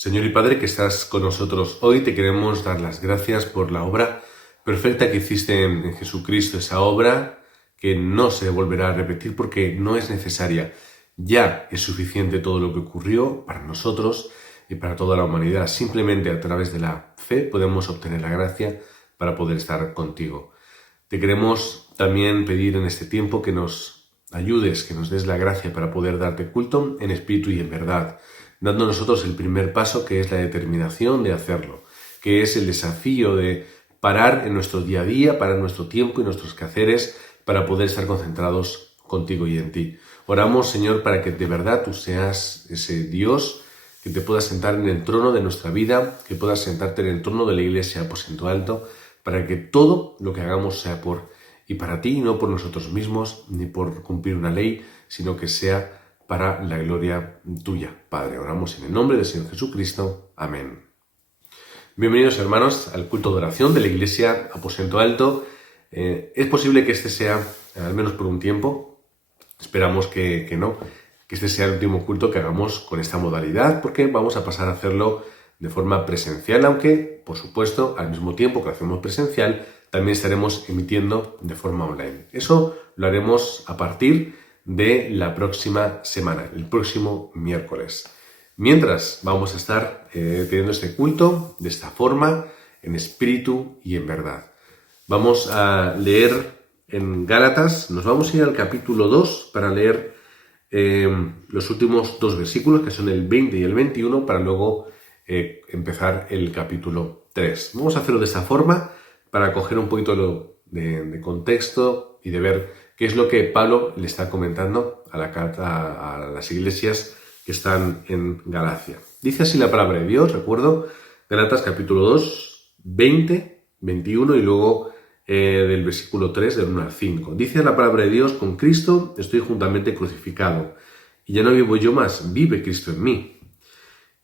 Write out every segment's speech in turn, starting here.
Señor y Padre que estás con nosotros hoy, te queremos dar las gracias por la obra perfecta que hiciste en Jesucristo, esa obra que no se volverá a repetir porque no es necesaria. Ya es suficiente todo lo que ocurrió para nosotros y para toda la humanidad. Simplemente a través de la fe podemos obtener la gracia para poder estar contigo. Te queremos también pedir en este tiempo que nos ayudes, que nos des la gracia para poder darte culto en espíritu y en verdad, dando nosotros el primer paso, que es la determinación de hacerlo, que es el desafío de parar en nuestro día a día, parar nuestro tiempo y nuestros quehaceres para poder estar concentrados contigo y en ti. Oramos, Señor, para que de verdad tú seas ese Dios que te puedas sentar en el trono de nuestra vida, que puedas sentarte en el trono de la Iglesia Aposento Alto, para que todo lo que hagamos sea por y para ti, y no por nosotros mismos, ni por cumplir una ley, sino que sea para la gloria tuya, Padre. Oramos en el nombre del Señor Jesucristo. Amén. Bienvenidos, hermanos, al culto de oración de la Iglesia Aposento Alto. Es posible que este sea, al menos por un tiempo, esperamos que no, que este sea el último culto que hagamos con esta modalidad, porque vamos a pasar a hacerlo de forma presencial, aunque, por supuesto, al mismo tiempo que lo hacemos presencial, también estaremos emitiendo de forma online. Eso lo haremos a partir de la próxima semana, el próximo miércoles. Mientras vamos a estar teniendo este culto de esta forma, en espíritu y en verdad. Vamos a leer en Gálatas, nos vamos a ir al capítulo 2 para leer los últimos dos versículos, que son el 20 y el 21, para luego empezar el capítulo 3. Vamos a hacerlo de esta forma para coger un poquito de contexto y de ver qué es lo que Pablo le está comentando a la carta a las iglesias que están en Galacia. Dice así la palabra de Dios, recuerdo, Gálatas capítulo 2, 20, 21 y luego del versículo 3, del 1 al 5. Dice la palabra de Dios: con Cristo estoy juntamente crucificado, y ya no vivo yo más, vive Cristo en mí.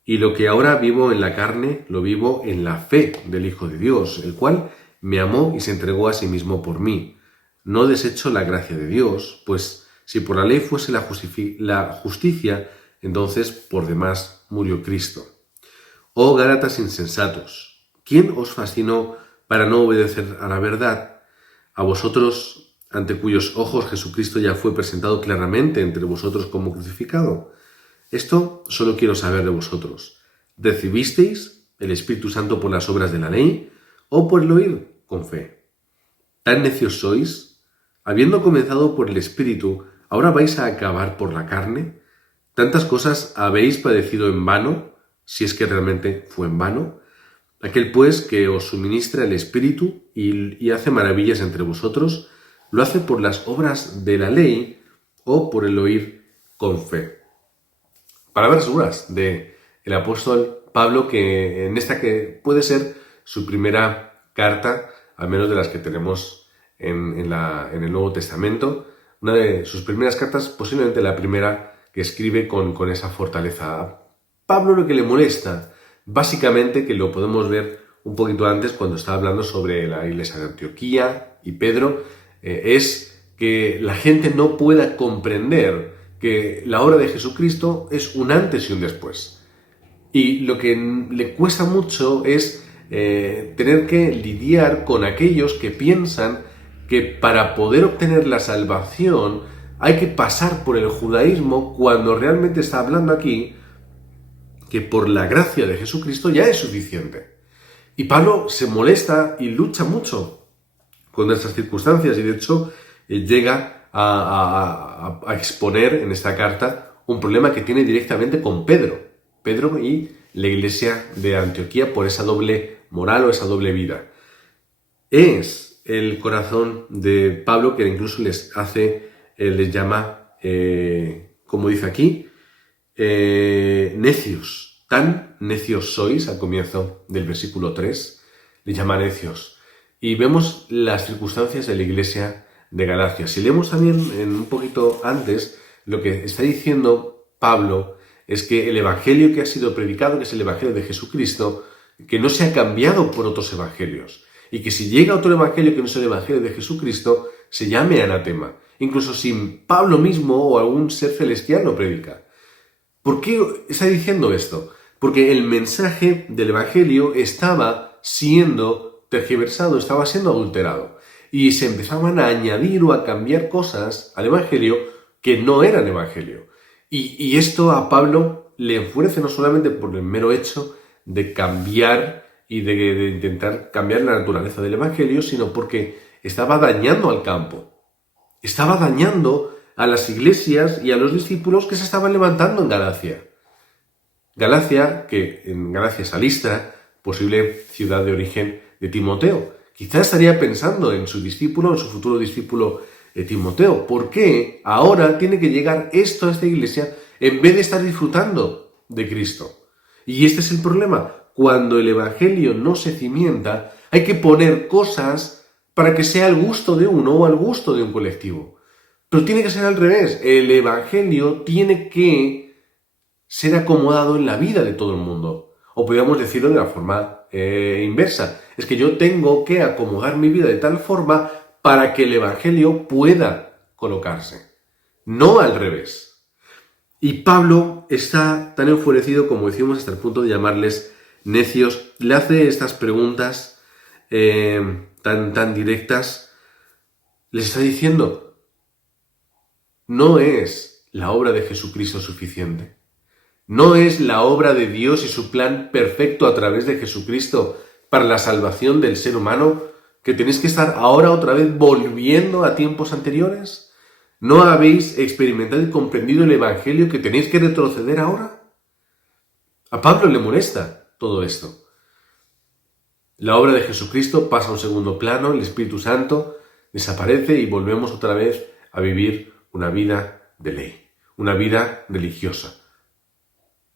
Y lo que ahora vivo en la carne, lo vivo en la fe del Hijo de Dios, el cual me amó y se entregó a sí mismo por mí. No desecho la gracia de Dios, pues si por la ley fuese la justicia, entonces por demás murió Cristo. Oh Gálatas insensatos, ¿quién os fascinó para no obedecer a la verdad? A vosotros, ante cuyos ojos Jesucristo ya fue presentado claramente entre vosotros como crucificado. Esto solo quiero saber de vosotros. ¿Recibisteis el Espíritu Santo por las obras de la ley o por el oír con fe? ¿Tan necios sois? Habiendo comenzado por el Espíritu, ¿ahora vais a acabar por la carne? ¿Tantas cosas habéis padecido en vano, si es que realmente fue en vano? Aquel pues que os suministra el Espíritu y hace maravillas entre vosotros, ¿lo hace por las obras de la ley o por el oír con fe? Palabras duras del apóstol Pablo, que en esta que puede ser su primera carta, al menos de las que tenemos en el Nuevo Testamento, una de sus primeras cartas, posiblemente la primera que escribe con esa fortaleza. A Pablo lo que le molesta, básicamente, que lo podemos ver un poquito antes cuando está hablando sobre la iglesia de Antioquía y Pedro, es que la gente no pueda comprender que la obra de Jesucristo es un antes y un después. Y lo que le cuesta mucho es tener que lidiar con aquellos que piensan que para poder obtener la salvación hay que pasar por el judaísmo, cuando realmente está hablando aquí que por la gracia de Jesucristo ya es suficiente. Y Pablo se molesta y lucha mucho con estas circunstancias, y de hecho llega a exponer en esta carta un problema que tiene directamente con Pedro y la iglesia de Antioquía, por esa doble moral o esa doble vida. Es el corazón de Pablo que incluso les llama, como dice aquí, necios. Tan necios sois, al comienzo del versículo 3, les llama necios. Y vemos las circunstancias de la iglesia de Galacia. Si leemos también un poquito antes, lo que está diciendo Pablo es que el evangelio que ha sido predicado, que es el evangelio de Jesucristo, que no se ha cambiado por otros evangelios, y que si llega otro evangelio que no es el evangelio de Jesucristo, se llame anatema, incluso si Pablo mismo o algún ser celestial lo predica. ¿Por qué está diciendo esto? porque el mensaje del Evangelio estaba siendo tergiversado, estaba siendo adulterado. Y se empezaban a añadir o a cambiar cosas al Evangelio que no eran Evangelio. Y esto a Pablo le enfurece no solamente por el mero hecho de cambiar y de intentar cambiar la naturaleza del Evangelio, sino porque estaba dañando al campo. Estaba dañando a las iglesias y a los discípulos que se estaban levantando en Galacia. Galacia, que en Galacia es Listra, posible ciudad de origen de Timoteo. Quizás estaría pensando en su discípulo, en su futuro discípulo Timoteo. ¿Por qué ahora tiene que llegar esto a esta iglesia en vez de estar disfrutando de Cristo? Y este es el problema. Cuando el Evangelio no se cimienta, hay que poner cosas para que sea al gusto de uno o al gusto de un colectivo. Pero tiene que ser al revés. El Evangelio tiene que ser acomodado en la vida de todo el mundo. O podríamos decirlo de la forma inversa. Es que yo tengo que acomodar mi vida de tal forma para que el Evangelio pueda colocarse. No al revés. Y Pablo está tan enfurecido, como decimos, hasta el punto de llamarles necios. Le hace estas preguntas tan directas. Les está diciendo, no es la obra de Jesucristo suficiente. No es la obra de Dios y su plan perfecto a través de Jesucristo para la salvación del ser humano que tenéis que estar ahora otra vez volviendo a tiempos anteriores. ¿No habéis experimentado y comprendido el Evangelio que tenéis que retroceder ahora? A Pablo le molesta todo esto. La obra de Jesucristo pasa a un segundo plano, el Espíritu Santo desaparece y volvemos otra vez a vivir una vida de ley, una vida religiosa.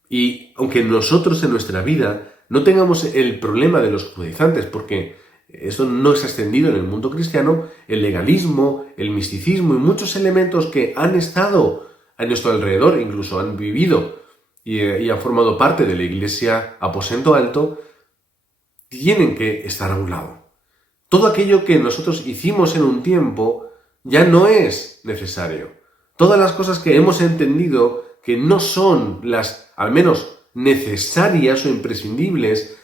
Y aunque nosotros en nuestra vida no tengamos el problema de los judaizantes, porque esto no es extendido en el mundo cristiano, el legalismo, el misticismo y muchos elementos que han estado a nuestro alrededor, incluso han vivido y han formado parte de la Iglesia Aposento Alto, tienen que estar a un lado. Todo aquello que nosotros hicimos en un tiempo ya no es necesario. Todas las cosas que hemos entendido que no son las, al menos, necesarias o imprescindibles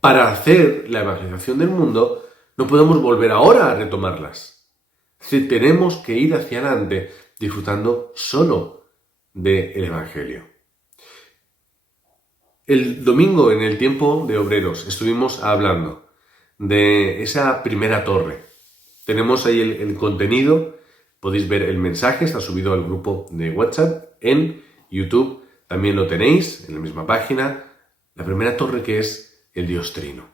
para hacer la evangelización del mundo, no podemos volver ahora a retomarlas. Tenemos que ir hacia adelante disfrutando solo del Evangelio. El domingo, en el tiempo de obreros, estuvimos hablando de esa primera torre. Tenemos ahí el contenido, podéis ver el mensaje, está subido al grupo de WhatsApp en YouTube, también lo tenéis en la misma página. La primera torre, que es el Dios Trino.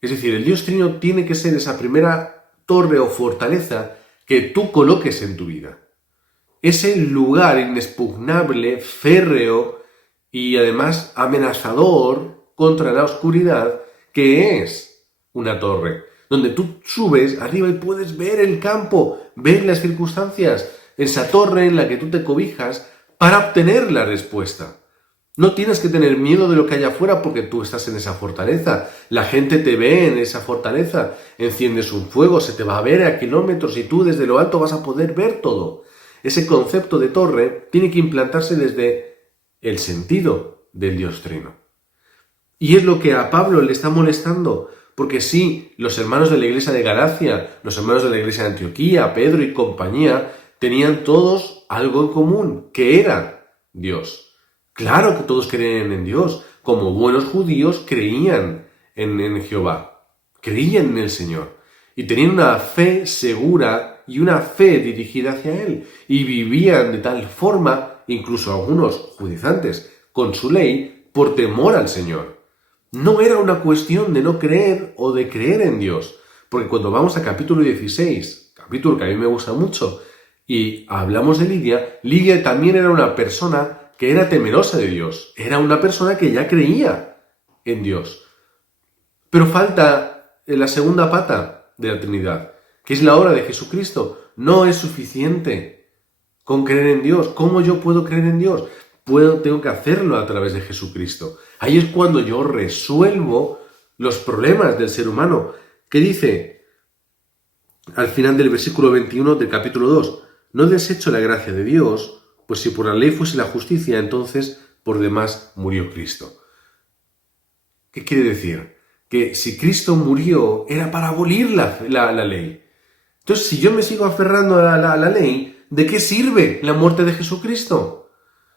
Es decir, el Dios Trino tiene que ser esa primera torre o fortaleza que tú coloques en tu vida. Ese lugar inexpugnable, férreo y además amenazador contra la oscuridad que es una torre, donde tú subes arriba y puedes ver el campo, ver las circunstancias, esa torre en la que tú te cobijas para obtener la respuesta. No tienes que tener miedo de lo que hay afuera porque tú estás en esa fortaleza. La gente te ve en esa fortaleza. Enciendes un fuego, se te va a ver a kilómetros y tú desde lo alto vas a poder ver todo. Ese concepto de torre tiene que implantarse desde el sentido del Dios Trino. Y es lo que a Pablo le está molestando. Porque sí, los hermanos de la iglesia de Galacia, los hermanos de la iglesia de Antioquía, Pedro y compañía, tenían todos algo en común, que era Dios. Claro que todos creían en Dios. Como buenos judíos creían en Jehová. Creían en el Señor. Y tenían una fe segura y una fe dirigida hacia Él. Y vivían de tal forma, incluso algunos judaizantes, con su ley, por temor al Señor. No era una cuestión de no creer o de creer en Dios. Porque cuando vamos a capítulo 16, capítulo que a mí me gusta mucho, y hablamos de Lidia, Lidia también era una persona que era temerosa de Dios. Era una persona que ya creía en Dios. Pero falta la segunda pata de la Trinidad, que es la obra de Jesucristo. No es suficiente con creer en Dios. ¿Cómo yo puedo creer en Dios? Tengo que hacerlo a través de Jesucristo. Ahí es cuando yo resuelvo los problemas del ser humano. ¿Qué dice al final del versículo 21 del capítulo 2? No desecho la gracia de Dios, pues si por la ley fuese la justicia, entonces por demás murió Cristo. ¿Qué quiere decir? Que si Cristo murió era para abolir la ley. Entonces, si yo me sigo aferrando a la ley, ¿de qué sirve la muerte de Jesucristo?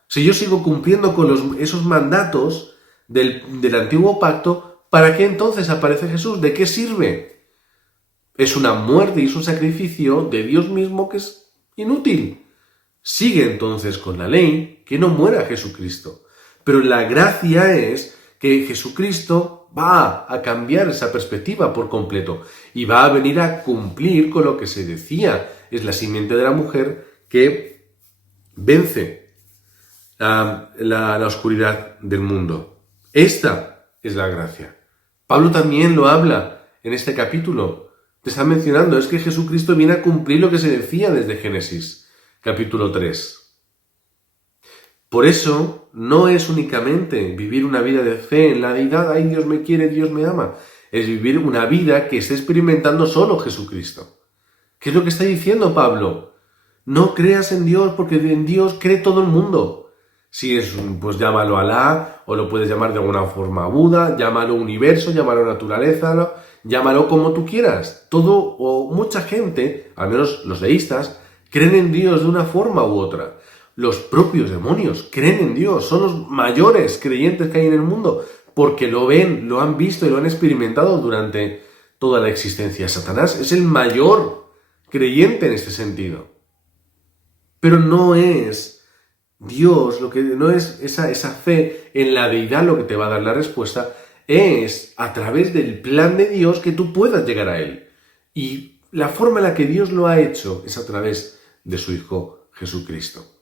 Si yo sigo cumpliendo con esos mandatos del antiguo pacto, ¿para qué entonces aparece Jesús? ¿De qué sirve? Es una muerte y es un sacrificio de Dios mismo que es inútil. Sigue entonces con la ley, que no muera Jesucristo. Pero la gracia es que Jesucristo va a cambiar esa perspectiva por completo y va a venir a cumplir con lo que se decía. Es la simiente de la mujer que vence la oscuridad del mundo. Esta es la gracia. Pablo también lo habla en este capítulo. Te está mencionando, es que Jesucristo viene a cumplir lo que se decía desde Génesis, capítulo 3. Por eso, no es únicamente vivir una vida de fe en la deidad, ay, Dios me quiere, Dios me ama. Es vivir una vida que esté experimentando solo Jesucristo. ¿Qué es lo que está diciendo Pablo? No creas en Dios porque en Dios cree todo el mundo. Si es, pues llámalo Alá, o lo puedes llamar de alguna forma Buda, llámalo universo, llámalo naturaleza, llámalo como tú quieras. Todo o mucha gente, al menos los deístas, creen en Dios de una forma u otra. Los propios demonios creen en Dios, son los mayores creyentes que hay en el mundo, porque lo ven, lo han visto y lo han experimentado durante toda la existencia. Satanás es el mayor creyente en este sentido. Pero no es Dios, lo que no es esa fe en la deidad lo que te va a dar la respuesta, es a través del plan de Dios que tú puedas llegar a Él. Y la forma en la que Dios lo ha hecho es a través de su Hijo Jesucristo.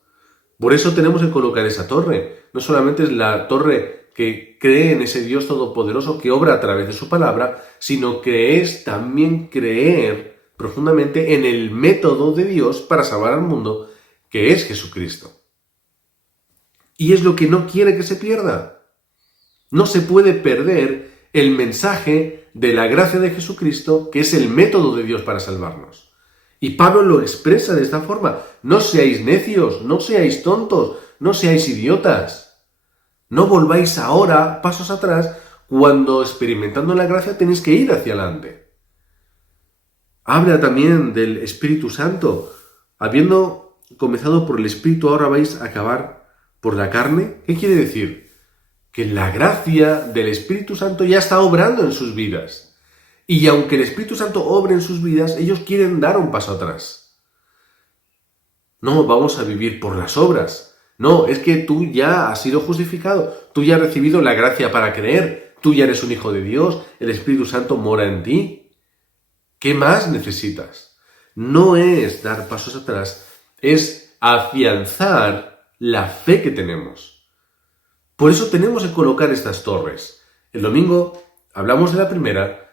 Por eso tenemos que colocar esa torre. No solamente es la torre que cree en ese Dios todopoderoso que obra a través de su palabra, sino que es también creer profundamente en el método de Dios para salvar al mundo, que es Jesucristo. Y es lo que no quiere que se pierda. No se puede perder el mensaje de la gracia de Jesucristo, que es el método de Dios para salvarnos. Y Pablo lo expresa de esta forma. No seáis necios, no seáis tontos, no seáis idiotas. No volváis ahora pasos atrás cuando experimentando la gracia tenéis que ir hacia adelante. Habla también del Espíritu Santo. Habiendo comenzado por el Espíritu, ahora vais a acabar por la carne. ¿Qué quiere decir? Que la gracia del Espíritu Santo ya está obrando en sus vidas. Y aunque el Espíritu Santo obre en sus vidas, ellos quieren dar un paso atrás. No vamos a vivir por las obras. No, es que tú ya has sido justificado. Tú ya has recibido la gracia para creer. Tú ya eres un hijo de Dios. El Espíritu Santo mora en ti. ¿Qué más necesitas? No es dar pasos atrás, es afianzar la fe que tenemos. Por eso tenemos que colocar estas torres. El domingo hablamos de la primera,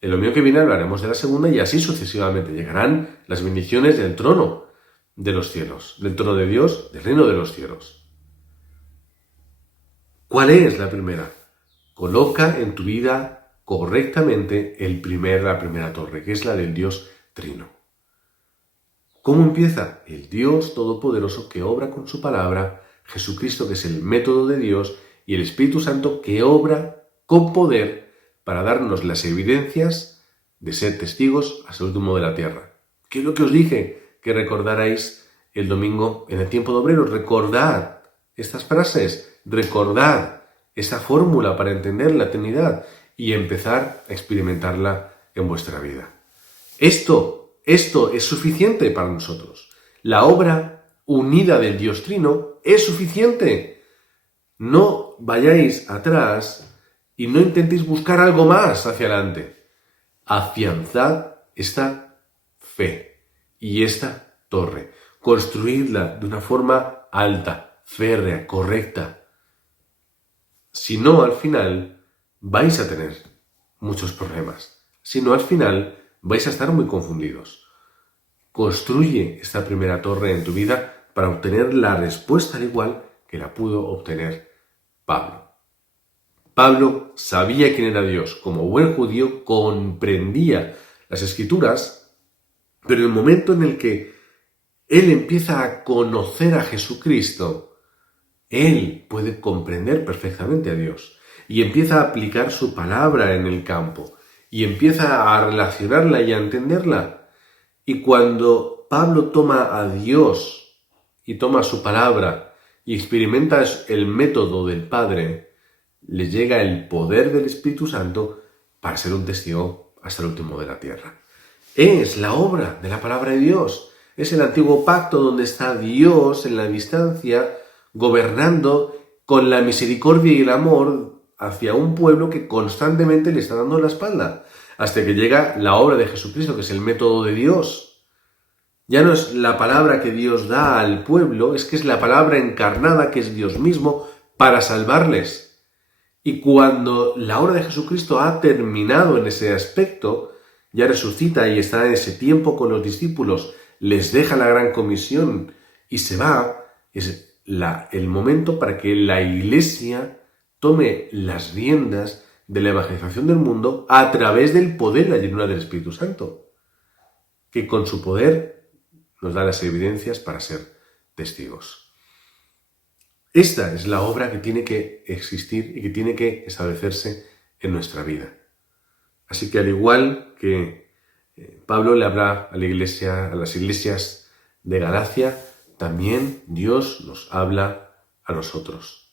el domingo que viene hablaremos de la segunda y así sucesivamente. Llegarán las bendiciones del trono de los cielos, del trono de Dios, del reino de los cielos. ¿Cuál es la primera? Coloca en tu vida correctamente la primera torre, que es la del Dios Trino. ¿Cómo empieza? El Dios Todopoderoso que obra con su palabra, Jesucristo que es el método de Dios y el Espíritu Santo que obra con poder para darnos las evidencias de ser testigos hasta el último de la tierra. ¿Qué es lo que os dije? Que recordarais el domingo en el tiempo de obreros. Recordad estas frases, recordad esta fórmula para entender la eternidad y empezar a experimentarla en vuestra vida. Esto es suficiente para nosotros. La obra unida del Dios Trino es suficiente. No vayáis atrás y no intentéis buscar algo más hacia adelante. Afianzad esta fe y esta torre. Construidla de una forma alta, férrea, correcta. Si no, al final vais a tener muchos problemas. Si no, al final vais a estar muy confundidos. Construye esta primera torre en tu vida para obtener la respuesta al igual que la pudo obtener Pablo. Pablo sabía quién era Dios. Como buen judío comprendía las Escrituras, pero en el momento en el que él empieza a conocer a Jesucristo, él puede comprender perfectamente a Dios. y empieza a aplicar su palabra en el campo y empieza a relacionarla y a entenderla. Y cuando Pablo toma a Dios y toma su palabra y experimenta el método del Padre, le llega el poder del Espíritu Santo para ser un testigo hasta el último de la tierra. Es la obra de la palabra de Dios. Es el antiguo pacto donde está Dios en la distancia, gobernando con la misericordia y el amor hacia un pueblo que constantemente le está dando la espalda, hasta que llega la obra de Jesucristo, que es el método de Dios. Ya no es la palabra que Dios da al pueblo, es que es la palabra encarnada, que es Dios mismo, para salvarles. Y cuando la obra de Jesucristo ha terminado en ese aspecto, ya resucita y está en ese tiempo con los discípulos, les deja la gran comisión y se va, es el momento para que la Iglesia tome las riendas de la evangelización del mundo a través del poder y la llenura del Espíritu Santo, que con su poder nos da las evidencias para ser testigos. Esta es la obra que tiene que existir y que tiene que establecerse en nuestra vida. Así que al igual que Pablo le habla a la iglesia, a las iglesias de Galacia, también Dios nos habla a nosotros.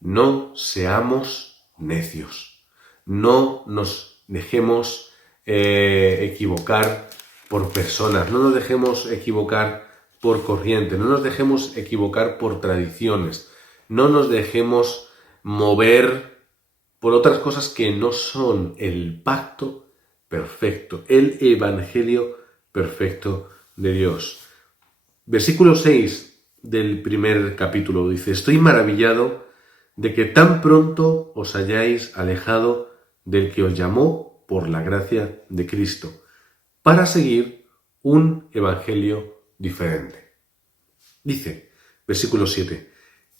No seamos necios, no nos dejemos equivocar por personas, no nos dejemos equivocar por corriente, no nos dejemos equivocar por tradiciones, no nos dejemos mover por otras cosas que no son el pacto perfecto, el evangelio perfecto de Dios. Versículo 6 del primer capítulo dice: estoy maravillado de que tan pronto os hayáis alejado del que os llamó por la gracia de Cristo, para seguir un evangelio diferente. Dice, versículo 7,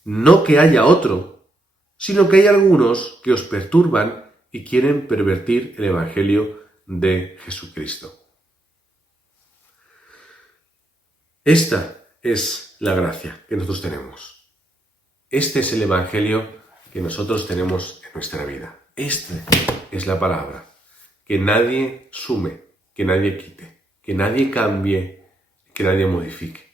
no que haya otro, sino que hay algunos que os perturban y quieren pervertir el evangelio de Jesucristo. Esta es la gracia que nosotros tenemos. Este es el evangelio que nosotros tenemos en nuestra vida. Esta es la palabra. Que nadie sume, que nadie quite, que nadie cambie, que nadie modifique.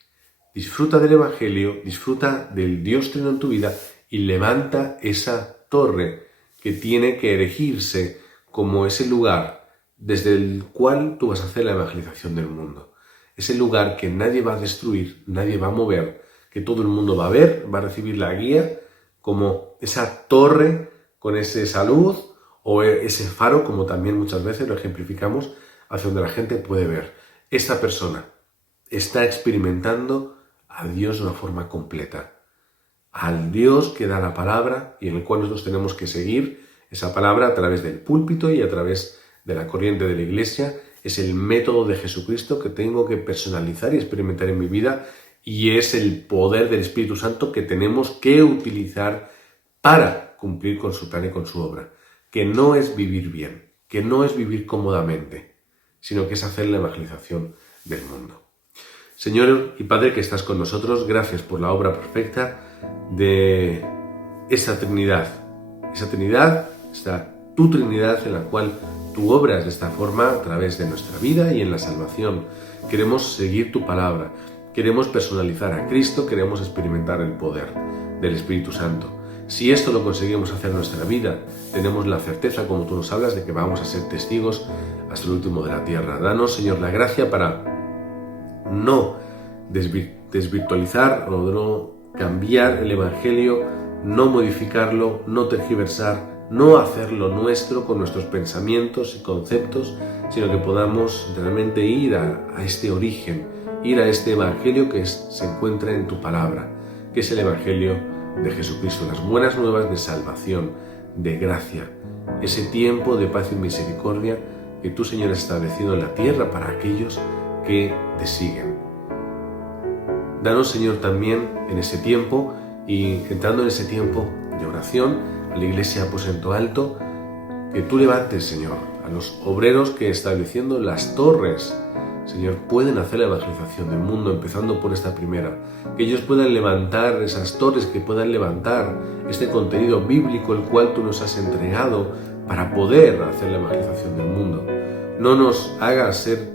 Disfruta del evangelio, disfruta del Dios trino en tu vida y levanta esa torre que tiene que erigirse como ese lugar desde el cual tú vas a hacer la evangelización del mundo. Ese lugar que nadie va a destruir, nadie va a mover, que todo el mundo va a ver, va a recibir la guía como esa torre con esa salud o ese faro, como también muchas veces lo ejemplificamos, hacia donde la gente puede ver. Esta persona está experimentando a Dios de una forma completa. Al Dios que da la palabra y en el cual nosotros tenemos que seguir esa palabra a través del púlpito y a través de la corriente de la iglesia. Es el método de Jesucristo que tengo que personalizar y experimentar en mi vida y es el poder del Espíritu Santo que tenemos que utilizar para cumplir con su plan y con su obra. Que no es vivir bien, que no es vivir cómodamente, sino que es hacer la evangelización del mundo. Señor y Padre que estás con nosotros, gracias por la obra perfecta de esa Trinidad. Esa Trinidad, esta tu Trinidad en la cual tú obras de esta forma a través de nuestra vida y en la salvación. Queremos seguir tu palabra, queremos personalizar a Cristo, queremos experimentar el poder del Espíritu Santo. Si esto lo conseguimos hacer en nuestra vida, tenemos la certeza, como tú nos hablas, de que vamos a ser testigos hasta el último de la tierra. Danos, Señor, la gracia para no desvirtualizar o no cambiar el Evangelio, no modificarlo, no tergiversar, no hacerlo nuestro con nuestros pensamientos y conceptos, sino que podamos realmente ir a este origen, ir a este Evangelio que se encuentra en tu palabra, que es el Evangelio de Jesucristo, las buenas nuevas de salvación, de gracia, ese tiempo de paz y misericordia que tú, Señor, has establecido en la tierra para aquellos que te siguen. Danos, Señor, también en ese tiempo y entrando en ese tiempo de oración a la Iglesia Aposento Alto, que tú levantes, Señor, a los obreros que estableciendo las torres Señor, pueden hacer la evangelización del mundo, empezando por esta primera. Que ellos puedan levantar esas torres, que puedan levantar este contenido bíblico, el cual tú nos has entregado para poder hacer la evangelización del mundo. No nos hagas ser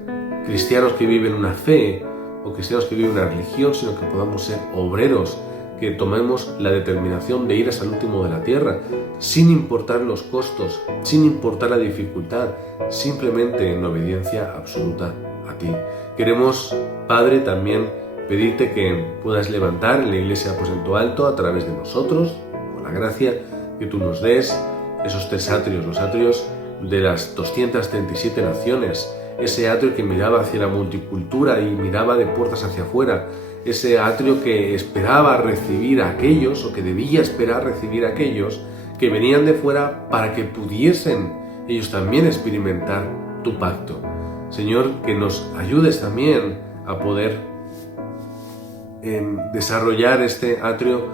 cristianos que viven una fe o cristianos que viven una religión, sino que podamos ser obreros, que tomemos la determinación de ir hasta el último de la tierra, sin importar los costos, sin importar la dificultad, simplemente en obediencia absoluta a ti. Queremos, Padre, también pedirte que puedas levantar en la Iglesia Aposento Alto a través de nosotros, con la gracia que tú nos des, esos 3 atrios, los atrios de las 237 naciones, ese atrio que miraba hacia la multicultura y miraba de puertas hacia afuera, ese atrio que esperaba recibir a aquellos, o que debía esperar recibir a aquellos que venían de fuera para que pudiesen ellos también experimentar tu pacto. Señor, que nos ayudes también a poder desarrollar este atrio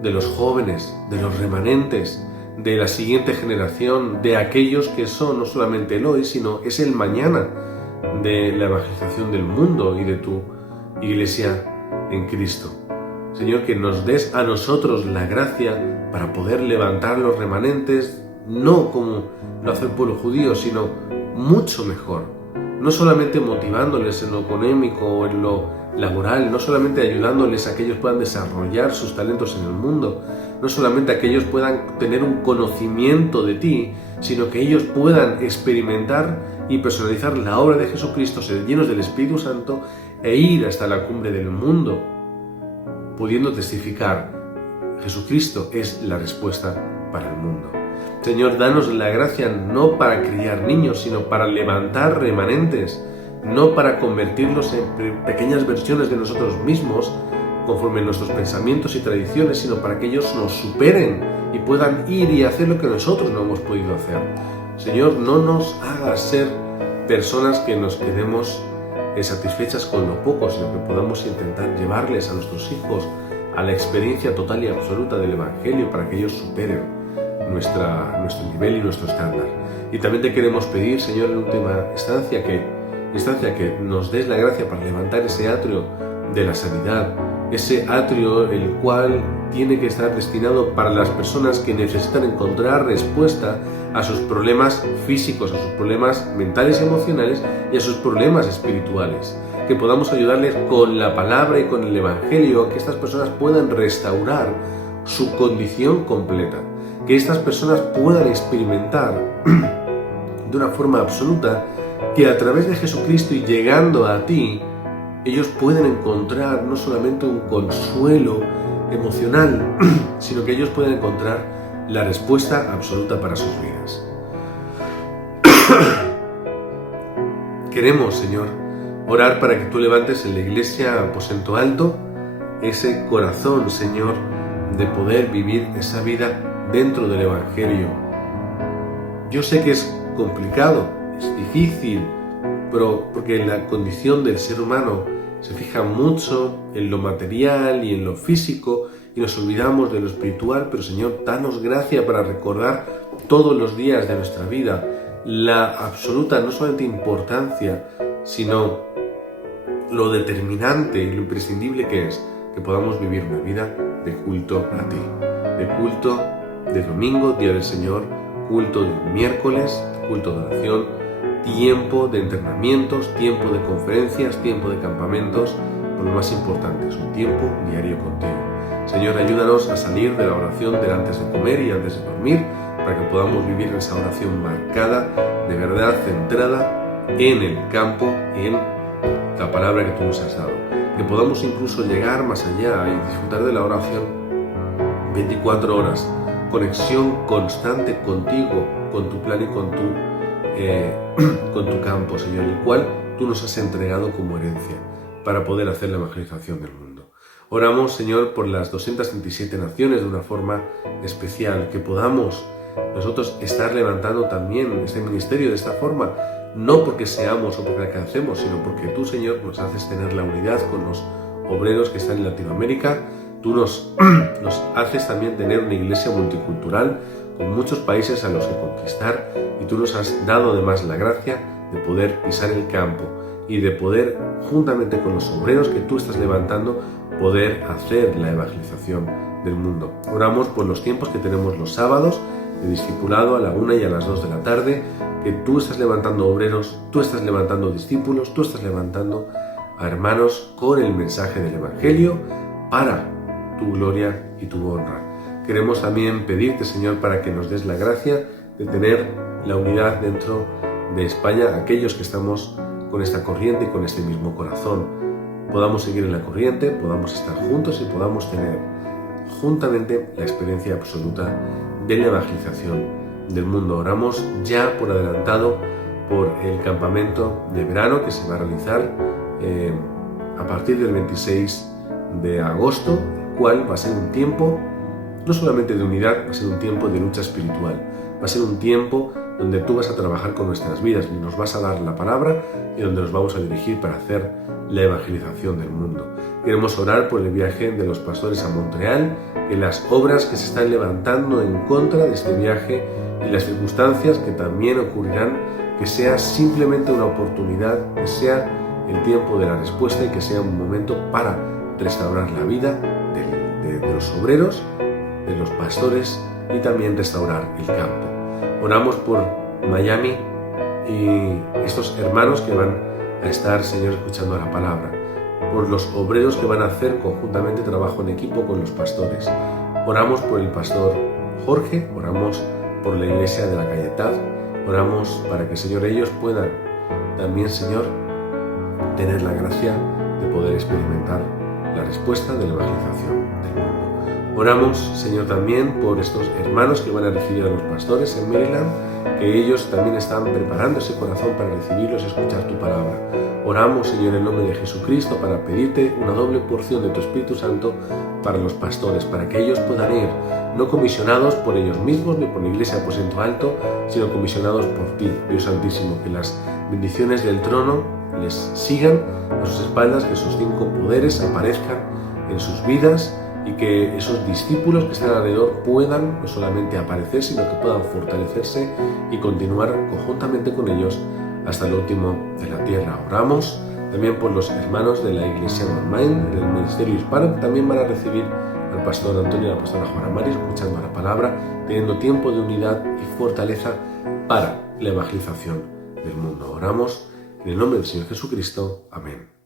de los jóvenes, de los remanentes, de la siguiente generación, de aquellos que son no solamente el hoy, sino es el mañana de la evangelización del mundo y de tu Iglesia en Cristo. Señor, que nos des a nosotros la gracia para poder levantar los remanentes, no como lo hace el pueblo judío, sino mucho mejor. No solamente motivándoles en lo económico o en lo laboral, no solamente ayudándoles a que ellos puedan desarrollar sus talentos en el mundo, no solamente a que ellos puedan tener un conocimiento de ti, sino que ellos puedan experimentar y personalizar la obra de Jesucristo, ser llenos del Espíritu Santo e ir hasta la cumbre del mundo, pudiendo testificar: Jesucristo es la respuesta para el mundo. Señor, danos la gracia no para criar niños, sino para levantar remanentes, no para convertirlos en pequeñas versiones de nosotros mismos, conforme a nuestros pensamientos y tradiciones, sino para que ellos nos superen y puedan ir y hacer lo que nosotros no hemos podido hacer. Señor, no nos hagas ser personas que nos quedemos satisfechas con lo poco, sino que podamos intentar llevarles a nuestros hijos a la experiencia total y absoluta del Evangelio para que ellos superen nuestro nivel y nuestro estándar. Y también te queremos pedir, Señor, en última instancia que nos des la gracia para levantar ese atrio de la sanidad, ese atrio el cual tiene que estar destinado para las personas que necesitan encontrar respuesta a sus problemas físicos, a sus problemas mentales y emocionales y a sus problemas espirituales. Que podamos ayudarles con la palabra y con el Evangelio a que estas personas puedan restaurar su condición completa. Que estas personas puedan experimentar de una forma absoluta que a través de Jesucristo y llegando a ti, ellos pueden encontrar no solamente un consuelo emocional, sino que ellos pueden encontrar la respuesta absoluta para sus vidas. Queremos, Señor, orar para que tú levantes en la Iglesia Aposento Alto ese corazón, Señor, de poder vivir esa vida dentro del Evangelio. Yo sé que es complicado, es difícil, pero porque la condición del ser humano se fija mucho en lo material y en lo físico y nos olvidamos de lo espiritual, pero Señor, danos gracia para recordar todos los días de nuestra vida la absoluta, no solamente importancia, sino lo determinante y lo imprescindible que es que podamos vivir una vida de culto a ti, de culto de domingo, día del Señor, culto de miércoles, culto de oración, tiempo de entrenamientos, tiempo de conferencias, tiempo de campamentos, pero lo más importante es un tiempo diario contigo. Señor, ayúdanos a salir de la oración de antes de comer y antes de dormir, para que podamos vivir esa oración marcada, de verdad centrada en el campo, en la palabra que tú nos has dado. Que podamos incluso llegar más allá y disfrutar de la oración 24 horas, conexión constante contigo, con tu plan y con tu campo, Señor, el cual tú nos has entregado como herencia para poder hacer la evangelización del mundo. Oramos, Señor, por las 237 naciones de una forma especial, que podamos nosotros estar levantando también este ministerio de esta forma, no porque seamos o porque alcancemos, sino porque tú, Señor, nos haces tener la unidad con los obreros que están en Latinoamérica. Tú nos haces también tener una iglesia multicultural con muchos países a los que conquistar, y tú nos has dado además la gracia de poder pisar el campo y de poder, juntamente con los obreros que tú estás levantando, poder hacer la evangelización del mundo. Oramos por los tiempos que tenemos los sábados de discipulado a la 1 y a las 2 de la tarde, que tú estás levantando obreros, tú estás levantando discípulos, tú estás levantando a hermanos con el mensaje del Evangelio para tu gloria y tu honra. Queremos también pedirte, Señor, para que nos des la gracia de tener la unidad dentro de España, aquellos que estamos con esta corriente y con este mismo corazón. Podamos seguir en la corriente, podamos estar juntos y podamos tener juntamente la experiencia absoluta de la evangelización del mundo. Oramos ya por adelantado por el campamento de verano que se va a realizar a partir del 26 de agosto, el cual va a ser un tiempo no solamente de unidad, va a ser un tiempo de lucha espiritual, va a ser un tiempo donde tú vas a trabajar con nuestras vidas, nos vas a dar la palabra y donde nos vamos a dirigir para hacer la evangelización del mundo. Queremos orar por el viaje de los pastores a Montreal, que las obras que se están levantando en contra de este viaje y las circunstancias que también ocurrirán, que sea simplemente una oportunidad, que sea el tiempo de la respuesta y que sea un momento para restaurar la vida de los obreros, de los pastores y también restaurar el campo. Oramos por Miami y estos hermanos que van a estar, Señor, escuchando la palabra, por los obreros que van a hacer conjuntamente trabajo en equipo con los pastores. Oramos por el pastor Jorge, oramos por la iglesia de la Cayetad, oramos para que, Señor, ellos puedan también, Señor, tener la gracia de poder experimentar la respuesta de la evangelización del mundo. Oramos, Señor, también por estos hermanos que van a recibir a los pastores en Maryland, que ellos también están preparando ese corazón para recibirlos y escuchar tu palabra. Oramos, Señor, en nombre de Jesucristo para pedirte una doble porción de tu Espíritu Santo para los pastores, para que ellos puedan ir, no comisionados por ellos mismos ni por la Iglesia Aposento Alto, sino comisionados por ti, Dios Santísimo, que las bendiciones del trono les sigan a sus espaldas, que esos 5 poderes aparezcan en sus vidas y que esos discípulos que están alrededor puedan no solamente aparecer, sino que puedan fortalecerse y continuar conjuntamente con ellos hasta el último de la tierra. Oramos también por los hermanos de la Iglesia Online, del Ministerio Hispano, que también van a recibir al pastor Antonio y a la pastora Juana María, escuchando la palabra, teniendo tiempo de unidad y fortaleza para la evangelización del mundo. Oramos en el nombre del Señor Jesucristo. Amén.